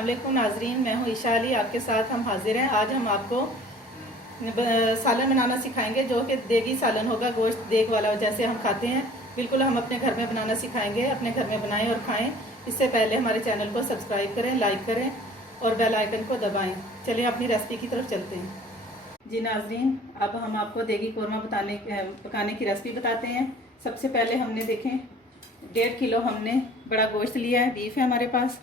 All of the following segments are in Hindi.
अस्सलाम वालेकुम नाजरीन, मैं हूँ ईशा अली, आपके साथ हम हाजिर हैं। आज हम आपको सालन बनाना सिखाएंगे, जो कि देगी सालन होगा, गोश्त देग वाला जैसे हम खाते हैं, बिल्कुल हम अपने घर में बनाना सिखाएंगे। अपने घर में बनाएं और खाएं। इससे पहले हमारे चैनल को सब्सक्राइब करें, लाइक करें और बेल आइकन को दबाएं। चलिए अपनी रेसिपी की तरफ चलते हैं। जी नाजरीन, अब हम आपको देगी कौरमा पकाने की रेसिपी बताते हैं। सबसे पहले हमने देखें 1.5 किलो हमने बड़ा गोश्त लिया है, बीफ है हमारे पास।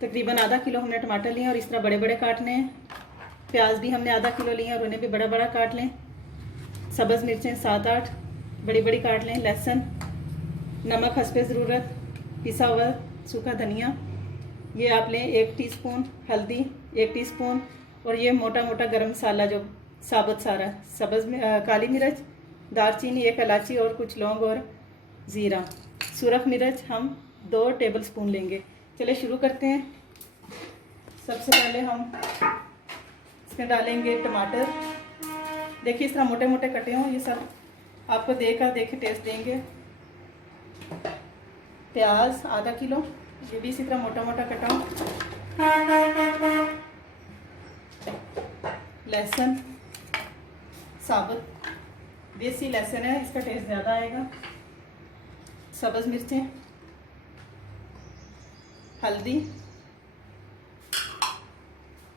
तकरीबन आधा किलो हमने टमाटर लिए और इस तरह बड़े बड़े काटने हैं। प्याज भी हमने आधा किलो लिए और उन्हें भी बड़ा बड़ा काट लें। सब्ज़ मिर्चें 7-8 बड़ी बड़ी काट लें। लहसुन, नमक हस्बे ज़रूरत, पिसा हुआ सूखा धनिया ये आप लें। 1 टीस्पून हल्दी, 1 टीस्पून, और ये मोटा मोटा गरम मसाला जो साबुत सारा, काली मिर्च, दालचीनी, 1 इलायची और कुछ लौंग और ज़ीरा। सुरख मिर्च हम 2 टेबल स्पून लेंगे। चलिए शुरू करते हैं। सबसे पहले हम इसमें डालेंगे टमाटर। देखिए इस तरह मोटे मोटे कटे हों, ये सब आपको देख टेस्ट देंगे। प्याज आधा किलो, ये भी इसी तरह मोटा मोटा कटा हो। लहसुन साबुत, देसी लहसुन है, इसका टेस्ट ज़्यादा आएगा। सब्ज़ मिर्चें, हल्दी,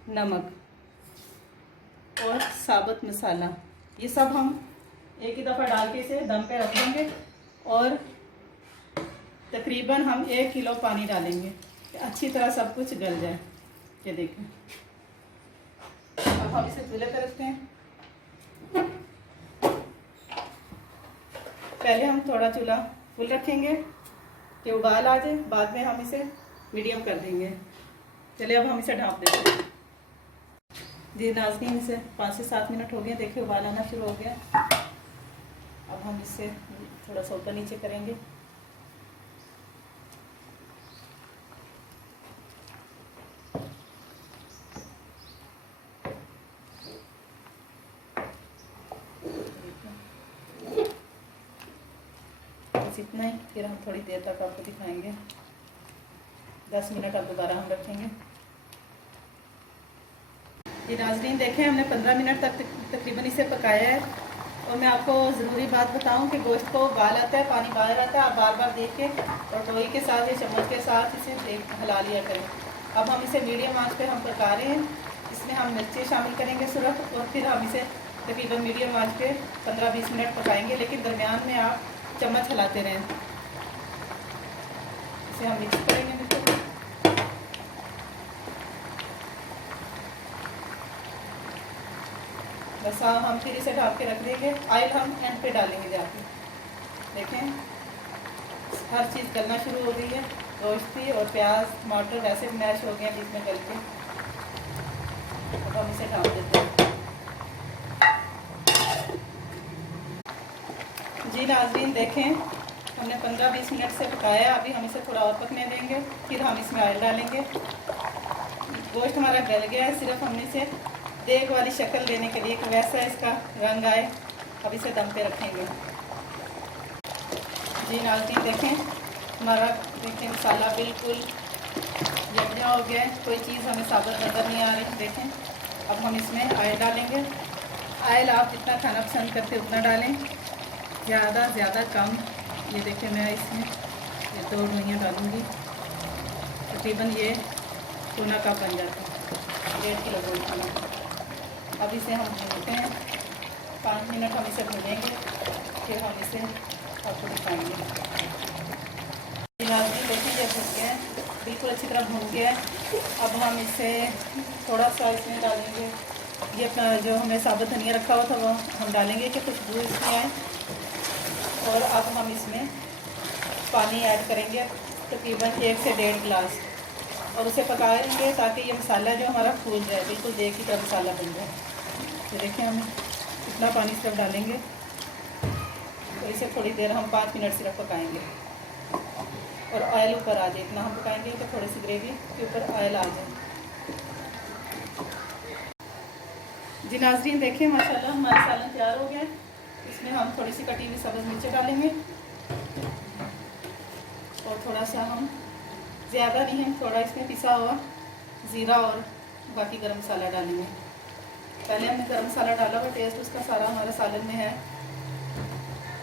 नमक और साबुत मसाला, ये सब हम एक ही दफ़ा डाल के इसे दम पे रख देंगे और तकरीबन हम 1 किलो पानी डालेंगे, अच्छी तरह सब कुछ गल जाए। ये देखें, अब हम इसे चूल्हे पे रखते हैं। पहले हम थोड़ा चूल्हा फुल रखेंगे कि उबाल आ जाए, बाद में हम इसे मीडियम कर देंगे। चलिए अब हम इसे ढाँप देते हैं। जी नाज़रीन, इसे 5 से 7 मिनट हो गए, देखिए उबाल आना शुरू हो गया। अब हम इससे थोड़ा सा ऊपर नीचे करेंगे। बस इतना ही, फिर हम थोड़ी देर तक आपको दिखाएंगे। 10 मिनट अब दोबारा हम रखेंगे। ये नाज़रीन देखें, हमने 15 मिनट तक तकरीबन इसे पकाया है। और मैं आपको ज़रूरी बात बताऊं कि गोश्त को उबाल आता है, पानी बाहर आता है, आप बार बार देख के और लोई के साथ या चम्मच के साथ इसे हिला लिया करें। अब हम इसे मीडियम आंच पे हम पका रहे हैं। इसमें हम मिर्ची शामिल करेंगे सुरख, और फिर हम इसे तकरीबन मीडियम आंच पे 15-20 मिनट पकाएंगे, लेकिन दरमियान में आप चम्मच हिलाते रहें। इसे हम मिक्स करेंगे बिल्कुल। बस हम फिर इसे ढक के रख देंगे। ऑयल हम एंड पे डालेंगे जाके। देखें हर चीज़ गलना शुरू हो गई है, गोश्त भी और प्याज टमाटर वैसे भी मैश हो गए हैं बीच में गल के। अब हम इसे ढक देते हैं। जी नाज़रीन देखें, हमने 15-20 मिनट से पकाया। अभी हम इसे थोड़ा और पकने देंगे, फिर हम इसमें ऑयल डालेंगे। गोश्त हमारा गल गया है, सिर्फ हमने इसे देग वाली शक्ल देने के लिए, वैसा इसका रंग आए। अब इसे दम पे रखेंगे। जी नाज़रीन देखें, हमारा देखें मसाला बिल्कुल यकजा हो गया है, कोई चीज़ हमें साबुत नज़र नहीं आ रही। देखें अब हम इसमें ऑयल डालेंगे। ऑयल आप जितना खाना पसंद करते उतना डालें, ज़्यादा कम। ये देखें मैं इसमें ये 2 लोइयाँ डालूँगी, तकरीबन ये चूना कप बन जाता है 1.5 किलो गोश्त में। अब इसे हम भूनते हैं, 5 मिनट हम इसे भूनेंगे, फिर हम इसे आपको दिखाएंगे। नाज़रीन देखिए ये भून गया है, बिल्कुल अच्छी तरह भून गया है। अब हम इसे थोड़ा सा इसमें डालेंगे, ये अपना जो हमने साबुत धनिया रखा हुआ था वो हम डालेंगे कि खुशबू इसमें आए। और अब हम इसमें पानी ऐड करेंगे, तकरीबन 1 से 1.5 गिलास, और उसे पकाएंगे ताकि ये मसाला जो हमारा फूल जाए, बिल्कुल देग की तरह मसाला बन जाए। ये देखिए हम इतना पानी सिर्फ डालेंगे, तो इसे थोड़ी देर हम 5 मिनट सिर्फ पकाएंगे और ऑयल ऊपर आ जाए। इतना हम पकाएंगे कि थोड़ी सी ग्रेवी के ऊपर ऑयल आ जाए। जी नाज़रीन देखिए माशाल्लाह हमारा सालन तैयार हो गया। इसमें हम थोड़ी सी कटी हुई सब्ज़ मिर्चें डालेंगे और थोड़ा सा हम ज़्यादा नहीं है, थोड़ा इसमें पिसा हुआ ज़ीरा और बाकी गरम मसाला डालेंगे। पहले हमने गरम मसाला डाला हुआ, टेस्ट उसका सारा हमारा सालन में है।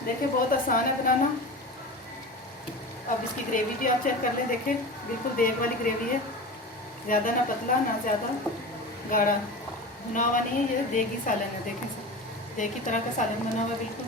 देखिए बहुत आसान है बनाना। अब इसकी ग्रेवी भी आप चेक कर लें। देखें बिल्कुल देग वाली ग्रेवी है, ज़्यादा ना पतला ना ज़्यादा गाढ़ा, भुना हुआ नहीं है, ये देगी सालन है। देखें देग की तरह का सालन बना हुआ बिल्कुल।